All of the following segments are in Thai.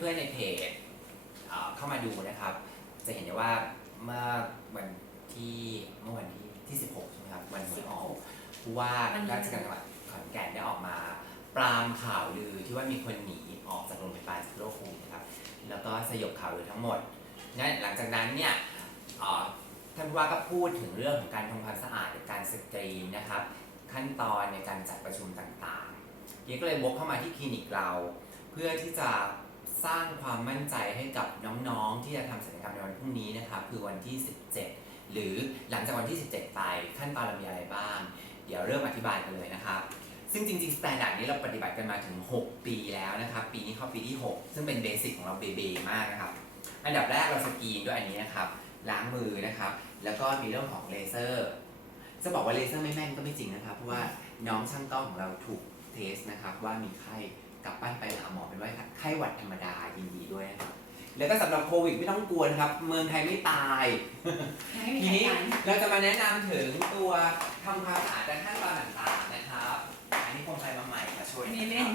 พื่อนๆในเพจเอ่อเข้ามาดูนะครับ จะเห็นได้ว่าเมื่อวันที่เมื่อวันที่ที่ 16ใช่ไหมครับวันหวยออกผู้ว่าวันนี้ราชการจังหวัดขอนแก่นได้ออกมา ปรามข่าวลือที่ว่ามีคนหนีออกจากโรงพยาบาลจากโรคโควิดนะครับ แล้วก็สยบข่าวลือทั้งหมดงั้นหลังจากนั้นเนี่ยเอ่อท่านผู้ว่าก็พูดถึงเรื่องของการทำความสะอาดหรือการสกรีนนะครับ ขั้นตอนในการจัดประชุมต่างๆเกียก็เลยบกเข้ามาที่คลินิกเรา เพื่อที่จะ สร้างความมั่นใจให้กับน้องๆ ที่จะทำศัลยกรรมในวันพรุ่งนี้นะครับคือวันที่ 17 หรือหลังจากวันที่ 17 ไปขั้นตอนเรามีอะไรบ้าง เดี๋ยวเริ่มอธิบายกันเลยนะครับ ซึ่งจริงๆสแตนดาร์ดนี้เราปฏิบัติกันมาถึง 6 ปีแล้วนะครับ ปีนี้เข้าปีที่ 6 ซึ่งเป็นเบสิกของเราเบเบมากนะครับ อันดับแรกเราสกรีนด้วยอันนี้นะครับล้างมือนะครับ แล้วก็มีเรื่องของเลเซอร์จะบอกว่าเลเซอร์ไม่แม่นก็ไม่จริงนะครับ เพราะว่าน้องช่างกล้องของเราถูกเทสนะครับว่ามีไข้ กลับบ้านไปหาหมอเป็นว่าไข้หวัดธรรมดายินดีด้วยนะครับแล้วก็สำหรับโควิดไม่ต้องกลัวนะครับ เมืองไทยไม่ตาย ไม่มีทีใครนี้กันเราจะมาแนะนำถึงตัวทำความสะอาดและขั้นตอนต่างๆนะครับ อันนี้คงใครมาใหม่มาช่วยอันนะนี้คเล่รันบ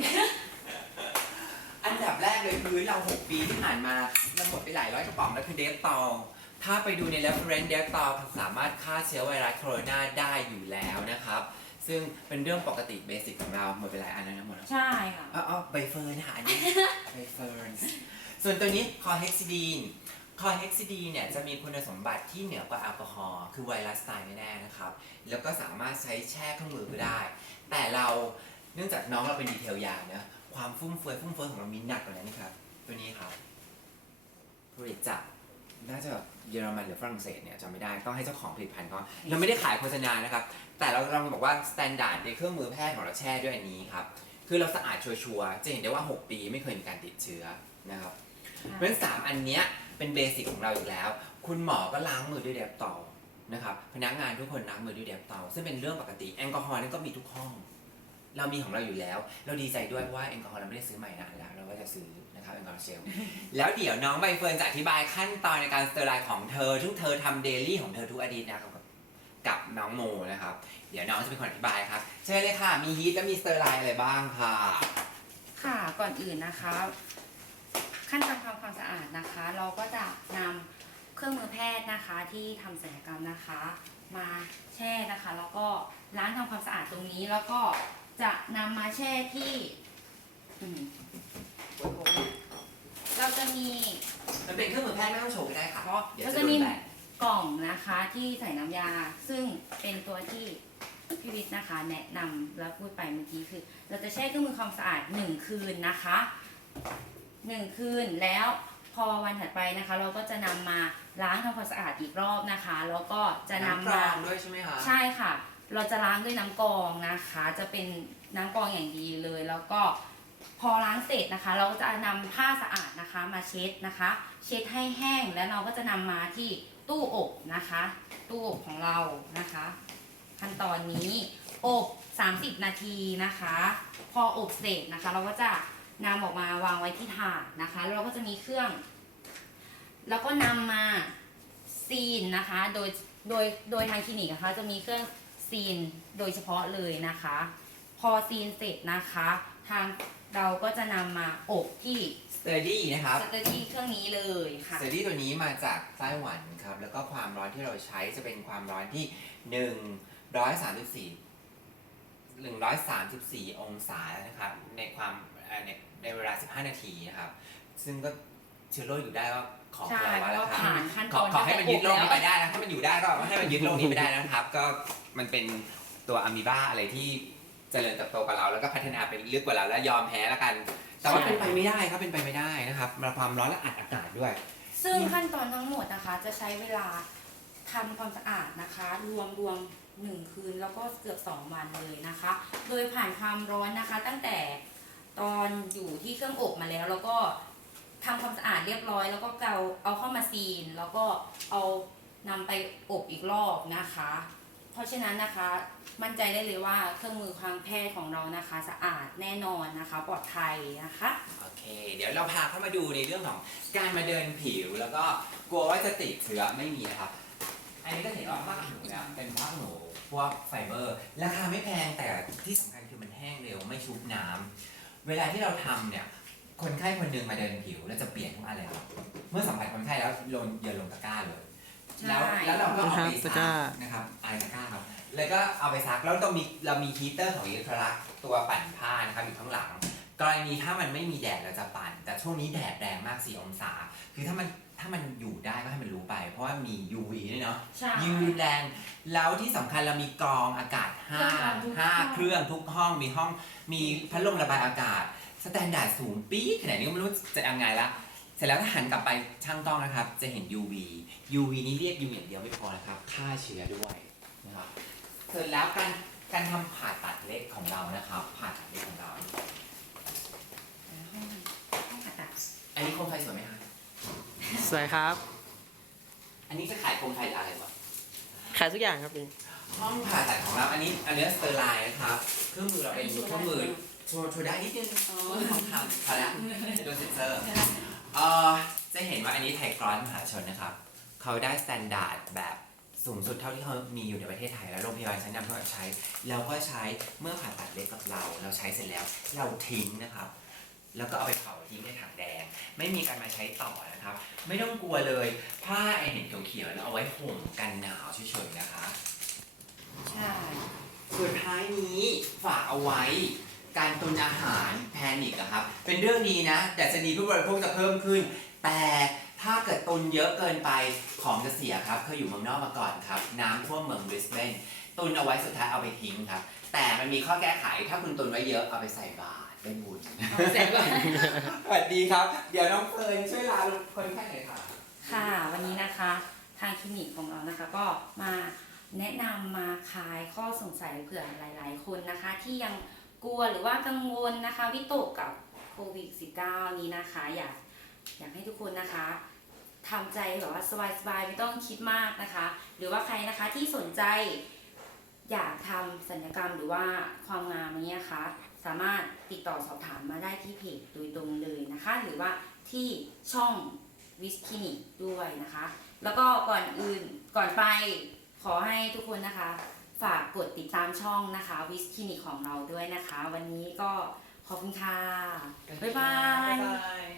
อันดับแรกเลยพื้นเรา 6 ปีที่ผ่านมาเราหมดไปหลายร้อยกระป๋องแล้วคือเดฟตอลถ้าไปดูใน reference เดฟตอลสามารถฆ่าเชื้อไวรัสโคโรนาได้อยู่แล้วนะครับ ซึ่งเป็นเรื่องปกติเบสิกของเราหมดไปหลายอันแล้วนะหมดแล้วใช่ค่ะ อ๋ออ๋อใบเฟิร์นค่ะอันนี้ใบเฟิร์นส่วนตัวนี้คอเฮกซิดีนคอเฮกซิดีนเนี่ยจะมีคุณสมบัติที่เหนือกว่าแอลกอฮอล์คือไวรัสตายแน่ๆนะครับ แล้วก็สามารถใช้แช่เครื่องมือก็ได้ แต่เราเนื่องจากน้องเราเป็นดีเทลยาเนะความฟุ่มเฟือยฟุ่มเฟือยของเรามีหนักกว่านั้นครับ ตัวนี้ครับผลิตจากน่าจะแบบ เยอรมันหรือฝรั่งเศสเนี่ยจำไม่ได้ต้องให้เจ้าของผลิตภัณฑ์เขาเราไม่ได้ขายโฆษณานะครับ แต่เราเราบอกว่าสแตนดาร์ดในเครื่องมือแพทย์ของเราแช่ด้วยอันนี้ครับ คือเราสะอาดชัวร์ๆจะเห็นได้ว่า 6 ปีไม่เคยมีการติดเชื้อนะครับเพราะฉะนั้นสามอันเนี้ยเป็นเบสิกของเราอยู่แล้ว คุณหมอก็ล้างมือด้วยเดบตอลนะครับพนักงานทุกคนล้างมือด้วยเดบตอลซึ่งเป็นเรื่องปกติแอลกอฮอล์นี่ก็มีทุกห้อง เรามีของเราอยู่แล้ว เราดีใจด้วยเพราะว่าแอลกอฮอล์เราไม่ได้ซื้อใหม่นานแล้วเราก็จะซื้อนะครับแอลกอฮอล์เชลแล้วเดี๋ยวน้องใบเฟิร์นจะอธิบายขั้นตอนในการสเตอร์ไลน์ของเธอซึ่งเธอทำเดลี่ของเธอทุกอาทิตย์นะครับกับน้องโมนะครับ เดี๋ยวน้องจะเป็นคนอธิบายครับเชิญเลยค่ะ มีฮีทและมีสเตอร์ไลน์อะไรบ้างค่ะ ค่ะก่อนอื่นนะคะ ขั้นตอนทำความสะอาดนะคะ เราก็จะนำเครื่องมือแพทย์นะคะที่ทำศัลยกรรมนะคะ มาแช่นะคะ แล้วก็ล้างทำความสะอาดตรงนี้แล้วก็ จะนำมาแช่ที่อืมปวดหัวเนี่ยเราจะมี มันเป็นเครื่องมือแพทย์ไม่ต้องโชว์ก็ได้ค่ะเพราะเดี๋ยวแล้วจะก็โดมีนแบนกล่องนะคะที่ใส่น้ำยา ซึ่งเป็นตัวที่พี่วิทย์นะคะ แนะนำแล้วพูดไปเมื่อกี้คือ เราจะแช่เครื่องมือความสะอาดหนึ่งคืนนะคะหนึ่งคืนแล้วพอวันถัดไปนะคะ เราก็จะนำมาล้างทำความสะอาดอีกรอบนะคะ แล้วก็จะนำน้ำกรมา องด้วยใช่ไหมคะ ใช่ค่ะ เราจะล้างด้วยน้ำกรองนะคะ จะเป็นน้ำกรองอย่างดีเลย แล้วก็พอล้างเสร็จนะคะ เราก็จะนำผ้าสะอาดนะคะมาเช็ดนะคะ เช็ดให้แห้งแล้วเราก็จะนำมาที่ตู้อบนะคะ ตู้อบของเรานะคะ ขั้นตอนนี้อบ 30 นาทีนะคะ พออบเสร็จนะคะ เราก็จะนำออกมาวางไว้ที่ถาดนะคะแล้วเราก็จะมีเครื่อง แล้วก็นำมาซีนนะคะ โดยโดยโดยทางคลินิกนะคะจะมีเครื่อง ซีนโดยเฉพาะเลยนะคะ พอซีนเสร็จนะคะ ทางเราก็จะนำมาอบที่สเตอร์ดี้นะครับสเตอรี่เครื่องนี้เลยค่ะ สเตอร์ดี้ตัวนี้มาจากไต้หวันครับ แล้วก็ความร้อนที่เราใช้จะเป็นความร้อนที่ 134 134 องศานะครับในความเอ่อในในเวลา 15 นาทีนะครับ ซึ่งก็ เชื้อโรคอยู่ได้ก็ขอใช่เราเพว่าราะแล้วว่าครับ ผ่านขั้นขตออนขอให้มันยึดโลกนี้ไปตั้งแต่อบได้นะถ้ามันอยู่ได้ก็ให้มันยึดโลกนี้ไปได้นะครับ ก็มันเป็นตัวอะมีบาอะไรที่เจริญเติบโตกับเรา แล้วก็พัฒนาไปลึกกว่าเราแล้วยอมแพ้แล้วกัน แต่ว่าเป็นไปไม่ได้ครับเป็นไปไม่ได้นะครับมาความร้อนและอัดอากาศด้วย ซึ่งขั้นตอนทั้งหมดนะคะ จะใช้เวลาทำความสะอาดนะคะ รวมรวมหนึ่งคืนแล้วก็เกือบสองวันเลยนะคะ โดยผ่านความร้อนนะคะตั้งแต่ตอนอยู่ที่เครื่องอบมาแล้ว แล้วก็ ทำความสะอาดเรียบร้อย แล้วก็เกาเอาเข้ามาซีน แล้วก็เอานำไปอบอีกรอบนะคะ เพราะฉะนั้นนะคะมั่นใจได้เลยว่าเครื่องมือทางแพทย์ของเรานะคะ สะอาดแน่นอนนะคะ ปลอดภัยนะคะ โอเค เดี๋ยวเราพาเข้ามาดูในเรื่องของการมาเดินผิวแล้วก็กลัวว่าจะติดเชื้อไม่มีนะครับ อันนี้ก็เห็นว่าผ้าขนหนูเนี่ยเป็นผ้าขนหนูพวกไฟเบอร์ ราคาไม่แพงแต่ที่สำคัญคือมันแห้งเร็วไม่ชุบน้ำเวลาที่เราทำเนี่ย คนไข้คนหนึ่งมาเดินผิวแล้วจะเปลี่ยนทุกอันเลยครับเมื่อสัมผัสคนไข้แล้วลงโยนลงตะกร้าเลย แล้วแล้วเราก็เอาไปตะซักร้ากนะครับอะไรตะกร้าครับ แล้วก็เอาไปซักแล้วต้องมีเรามีฮีเตอร์ของอิเล็กโทรลักตัวปั่นผ้านะครับอยู่ข้างหลัง กรณีถ้ามันไม่มีแดดเราจะปั่น แต่ช่วงนี้แดดแรงมาก4องศา คือถ้ามันถ้ามันอยู่ได้ก็ให้มันรู้ไป เพราะว่ามี UV ด้วยเนาะ ใช่ยูแรงแล้วที่สำคัญเรามีกรองอากาศ 5 5เครื่องทุกห้องมีห้องมีพัดลมระบายอากาศ สแตนดาร์ดสูงปี๊ดขนาดนี้ก็ไม่รู้จะยังไงละเสร็จแล้วถ้าหันกลับไปช่างต้องนะครับ จะเห็น UV UV นี้เรียก UV อย่างเดียวไม่พอนะครับฆ่าเชื้อด้วยนะครับเสร็จแล้วการการทำผ่าตัดเล็กของเรานะครับ ผ่าตัดเล็กของเราห้องห้องผ่าตัดอันนี้โคมไฟสวยไหมครับสวยครับ อันนี้จะขายโคมไฟหรืออะไรวะ ขายทุกอย่างครับพี่ห้องผ่าตัดของเราอันนี้อันเนี้สเตอร์ไลน์นะครับเครื่องมือเราเป็นเครื่องมือโชว์โชว์ได้นิดนึงอ๋องทำพอแล้วจะโดนเซ็นเซอร์เอ่อจะเห็นว่าอันนี้ไทยกรอนมหาชนนะครับ เขาได้สแตนดาร์ดแบบสูงสุดเท่าที่เขามีอยู่ในประเทศไทยแล้วโรงพยาบาลชั้นนำเขาใช้เราก็ใช้เมื่อผ่าตัดเล็กกับเรา เราใช้เสร็จแล้ว เราทิ้งนะครับ แล้วก็เอาไปเผาทิ้งในถังแดง ไม่มีการมาใช้ต่อนะครับ ไม่ต้องกลัวเลยผ้าไอเห็นเขียวๆแล้วเอาไว้ห่มกันหนาวเฉยๆนะคะใช่สุดท้ายนี้ฝากเอาไว้การตุนอาหารแพนิกอะครับ เป็นเรื่องดีนะแต่ชนีผู้บริโภคจะเพิ่มขึ้น แต่ถ้าเกิดตุนเยอะเกินไปของจะเสียครับ เคยอยู่เมืองนอกมาก่อนครับ น้ำท่วมเมืองบริสเบนตุนเอาไว้สุดท้ายเอาไปทิ้งครับ แต่มันมีข้อแก้ไขถ้าคุณตุนไว้เยอะเอาไปใส่บาตร ได้บุญเอาเสร็จก่อนสวัสดีครับ เดี๋ยวน้องเฟิร์นช่วยลาคนไข้หน่อยค่ะ ค่ะวันนี้นะคะทางคลินิกของเรานะคะก็มาแนะนำมาคลายข้อสงสัยเผื่อหลาย ๆ คนนะคะ ที่ยังกลัวหรือว่ากังวลนะคะ วิตกกับโควิด -19 นี้นะคะ อยากอยากให้ทุกคนนะคะทำใจแบบว่าสบายๆไม่ต้องคิดมากนะคะ หรือว่าใครนะคะที่สนใจ อยากทำศัลยกรรมหรือว่าความงามนี้นะคะ สามารถติดต่อสอบถามมาได้ที่เพจโดยตรงเลยนะคะ หรือว่าที่ช่องวิสคลินิกด้วยนะคะ แล้วก็ก่อนอื่นก่อนไปขอให้ทุกคนนะคะ ฝากกดติดตามช่องนะคะวิสคลินิกของเราด้วยนะคะ วันนี้ก็ขอบคุณค่ะ บ๊ายบายบ๊ายบาย